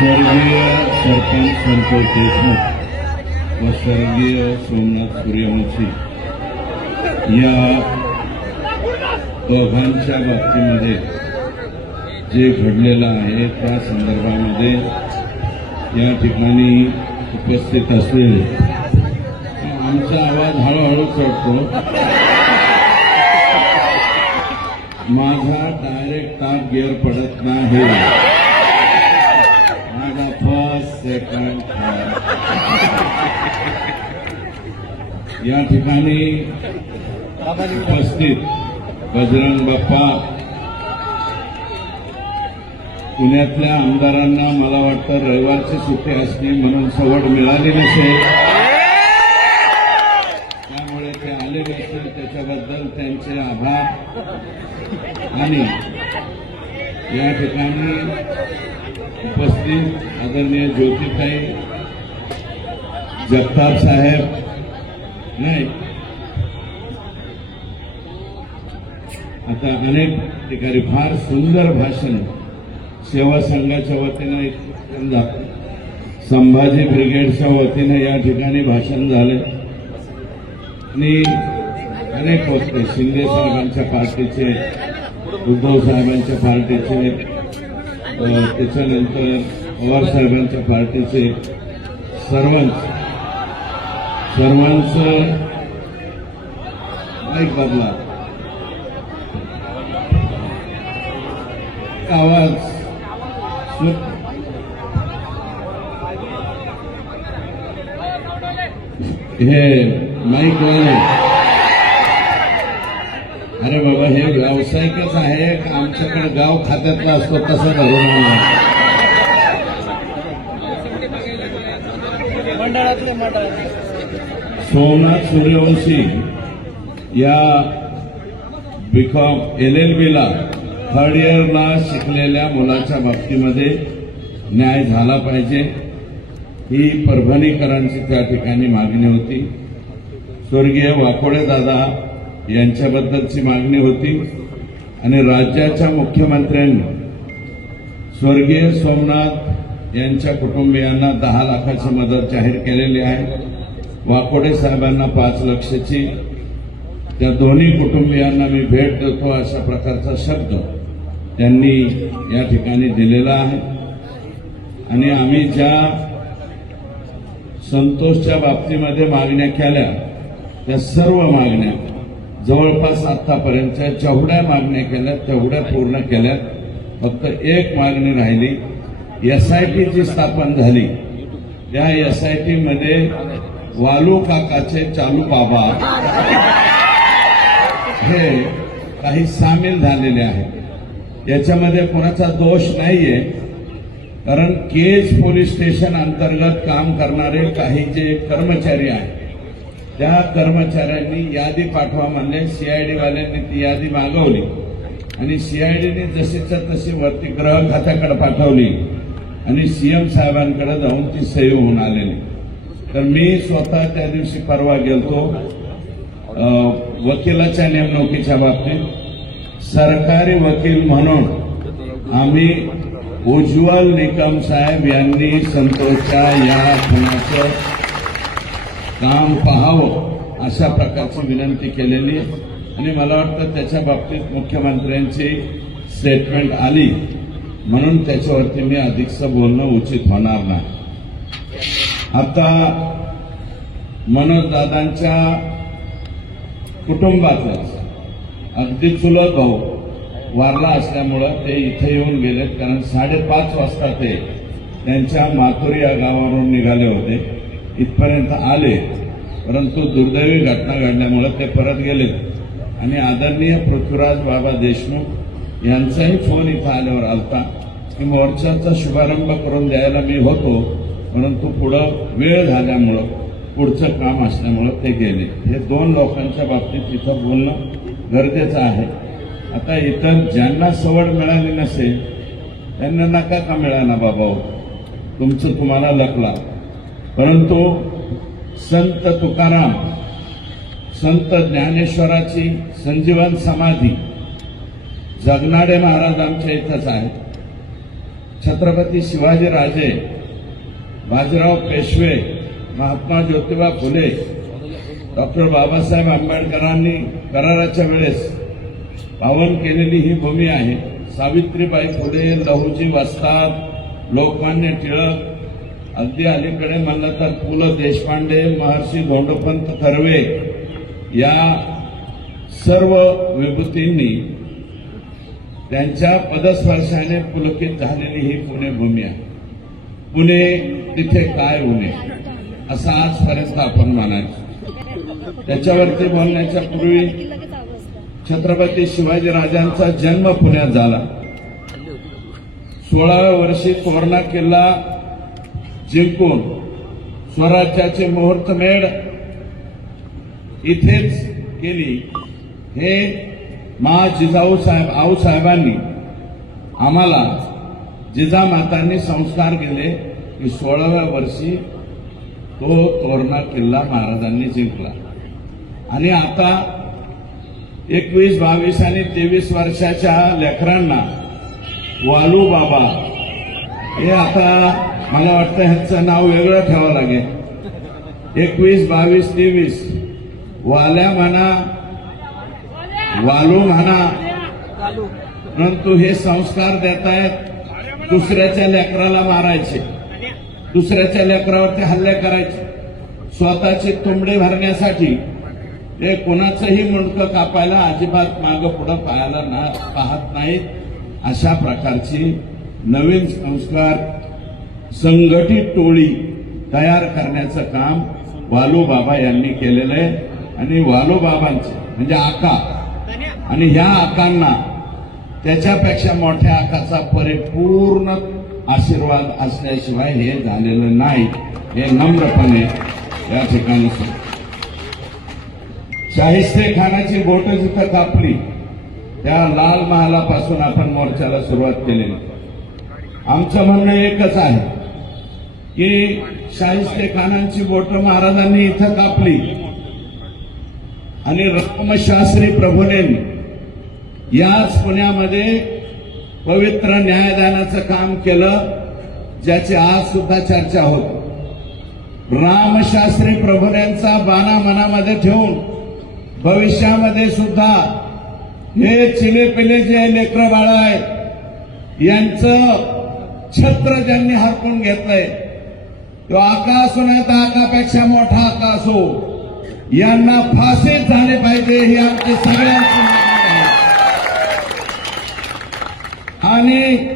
स्वर्गीय सरपंच संतोष देशमुख व स्वर्गीय सोमनाथ सूर्यवंशी या दोघांच्या बाबतीमध्ये जे घडलेलं आहे त्या संदर्भामध्ये या ठिकाणी उपस्थित असलेले आमचा आवाज हळूहळू चढतो. माझा डायरेक्ट ताप गिअर पडत नाही. फर्स्ट सेकंड या ठिकाणी उपस्थित बजरंग बाप्पा. पुण्यातल्या आमदारांना मला वाटतं रविवारची सुट्टी असणे म्हणून सवड मिळाली नसेल. त्यामुळे ते आले नसेल त्याच्याबद्दल त्यांचे आभार. आणि या ठिकाणी उपस्थित आदरणीय ज्योतिताई जगताप साहेब नाही। आता अनेक ठिकाणी फार सुंदर भाषण सेवा संघाच्या वतीनं एक संभाजी ब्रिगेडच्या वतीनं या ठिकाणी भाषण झाले आणि अनेक वक्ते शिंदे साहेबांच्या पार्टीचे उद्धव साहेबांच्या पार्टीचे त्याच्यानंतर पवार साहेबांच्या पार्टीचे सर्वांच सर्वांचं माईक बदला. आवाज हे माईक वाले अरे बाबा हे व्यावसायिकच आहे. आमच्याकडे गाव खात्यातला असतो तसं मंडळ सोमनाथ सूर्यवंशी या बीकॉम एल एल बीला थर्ड इयरला शिकलेल्या मुलाच्या बाबतीमध्ये न्याय झाला पाहिजे. ही परभणीकरांची त्या ठिकाणी मागणी होती. स्वर्गीय वाकोडे दादा यांच्याबद्दलची मागणी होती आणि राज्याच्या मुख्यमंत्र्यांनी स्वर्गीय सोमनाथ यांच्या कुटुंबियांना दहा लाखाची मदत जाहीर केलेली आहे. वाकोडे साहेबांना पाच लक्षाची. त्या दोन्ही कुटुंबियांना मी भेट देतो अशा प्रकारचा शब्द त्यांनी या ठिकाणी दिलेला आहे. आणि आम्ही ज्या संतोषच्या बाबतीमध्ये मागण्या केल्या त्या सर्व मागण्या जवळपास आतापर्यंतच्या जेवढ्या मागण्या केल्या तेवढ्या पूर्ण केल्या फक्त एक मागणी राहिली. एस आय टीची जी स्थापन झाली. त्या एस आय टी मध्ये वालू काकाचे चालू बाबा हे काही सामील झालेले आहेत. याच्यामध्ये कोणाचा दोष नाहीये. कारण केज पोलीस स्टेशन अंतर्गत काम करणारे काही जे कर्मचारी आहेत. त्या कर्मचाऱ्यांनी यादी पाठवा म्हणले सीआयडीवाल्यांनी ती यादी मागवली. आणि सीआयडीने जशीच्या तशी वरती ग्रह खात्याकडे पाठवली. आणि सीएम साहेबांकडे जाऊन ती सही होऊन आलेली. तर मी स्वतः त्या दिवशी परवा गेलतो वकिलाच्या नेमणुकीच्या बाबतीत. सरकारी वकील म्हणून आम्ही उज्ज्वल निकम साहेब यांनी संतोषच्या या खुनाचं काम पाहावं अशा प्रकारची विनंती केलेली आणि मला वाटतं त्याच्या बाबतीत मुख्यमंत्र्यांची स्टेटमेंट आली. म्हणून त्याच्यावरती मी अधिकचं बोलणं उचित होणार नाही. आता मनोजदादांच्या कुटुंबातच अगदी चुलत भाऊ वारला असल्यामुळं ते इथे येऊन गेलेत. कारण साडेपाच वाजता ते त्यांच्या माथुरी या गावावरून निघाले होते. इथपर्यंत आले परंतु दुर्दैवी घटना घडल्यामुळं ते परत गेले. आणि आदरणीय पृथ्वीराज बाबा देशमुख यांचाही फोन इथं आल्यावर आलता की मोर्चाचा शुभारंभ करून द्यायला मी होतो परंतु पुढं वेळ झाल्यामुळं पुढचं काम असल्यामुळं ते गेले. हे दोन लोकांच्या बाबतीत तिथं बोलणं गरजेचं आहे. आता इतर ज्यांना सवड मिळाली नसेल त्यांना नका का मिळाला बाबा हो? तुमचं तुम्हाला लकला परंतु संत तुकाराम संत ज्ञानेश्वराची संजीवन समाधी जगनाडे महाराज आमच्या इथंच आहेत. छत्रपती शिवाजी राजे बाजीराव पेशवे महात्मा ज्योतिबा फुले डॉक्टर बाबासाहेब आंबेडकरांनी कराराच्या वेळेस पावन केलेली ही भूमी आहे. सावित्रीबाई फुले लहुजी वस्ताद लोकमान्य टिळक अगदी अलीकडे म्हणलं तर पु ल देशपांडे महर्षी धोंडोपंत कर्वे या सर्व विभूतींनी त्यांच्या पदस्पर्शाने पुलकित झालेली ही पुणे भूमी आहे. पुणे तिथे काय उणे? असं आजपर्यंत आपण म्हणायचं. त्याच्यावरती बोलण्याच्या पूर्वी छत्रपती शिवाजी राजांचा जन्म पुण्यात झाला. सोळाव्या वर्षी तोरणा किल्ला जिंकून स्वराज्याचे मुहूर्तमेढ इथेच केली. हे मा जिजाऊ साहेब आऊसाहेबांनी आम्हाला जिजामातांनी संस्कार केले. की सोळाव्या वर्षी तो तोरणा किल्ला महाराजांनी जिंकला. आणि आता एकवीस बावीस आणि तेवीस वर्षाच्या लेकरांना वालू बाबा हे आता मला वाटतं ह्याचं नाव वेगळं ठेवावं लागेल. एकवीस बावीस तेवीस. वाल्या म्हणा वालू म्हणा परंतु हे संस्कार देतायत दुसऱ्याच्या लेकराला मारायचे. दुसऱ्याच्या लेकरावरती हल्ले करायचे. स्वतःची तुंबडे भरण्यासाठी ते कोणाचंही मुंडकं कापायला अजिबात मागं पुढं पाहायला ना पाहत नाहीत. अशा प्रकारची नवीन संस्कार संघटित टोळी तयार करण्याचं काम वालू बाबा यांनी केलेलं आहे. आणि वालू बाबांचे म्हणजे आका. आणि ह्या आकांना त्याच्यापेक्षा मोठ्या आकाचा परिपूर्ण आशीर्वाद असल्याशिवाय हे झालेलं नाही. हे नम्रपणे या ठिकाणी शाहिस्ते खानाची बोट जिथं कापली त्या लाल महालापासून आपण मोर्चाला सुरुवात केलेली. आमचं म्हणणं एकच आहे की शाहिस्ते खानांची बोट महाराजांनी इथं कापली. आणि रामशास्त्री प्रभूनेंनी याच पुण्यामध्ये पवित्र न्यायदानाचं काम केलं ज्याची आज सुद्धा चर्चा होत. रामशास्त्री प्रभूंचा बाणा मनामध्ये ठेवून भविष्यामध्ये सुद्धा हे चिले पिले जे लेकर बाळ आहे यांचं छत्र ज्यांनी हरपून घेतलंय. तो आका असो नाही तर आकापेक्षा मोठा आका असो हो. यांना फाशी झाले पाहिजे ही आमची सगळ्यांची मागणी आहे. आणि